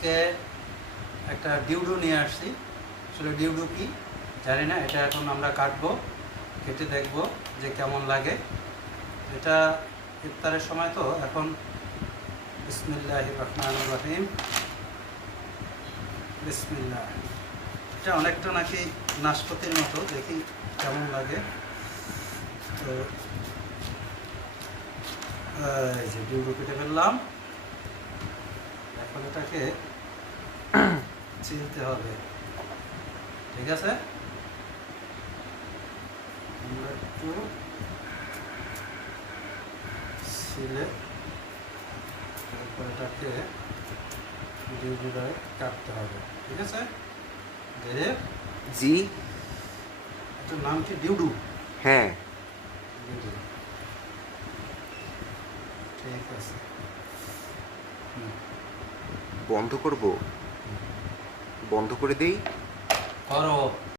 আজকে একটা ডিউডু নিয়ে আসছি। আসলে ডিউডু কি জানি না, এটা এখন আমরা কাটবো, কেটে দেখবো যে কেমন লাগে। এটা ইফতারের সময় তো এখন। বিসমিল্লাহির রহমানির রহিম। বিসমিল্লাহ। এটা অনেকটা নাকি নাশপাতির মতো, দেখি কেমন লাগে। তো এই যে ডিউডু কেটে ফেললাম, এখন এটাকে চিনতে হবে। ঠিক আছে, আমরা একটু ছিলে তারপর এটাকে ডিউডুটায় কাটতে হবে। ঠিক আছে, জি এটার নাম কি? ডিউডু। হ্যাঁ, ডিউডু, ঠিক আছে। বন্ধ করব, বন্ধ করে দেই। করো।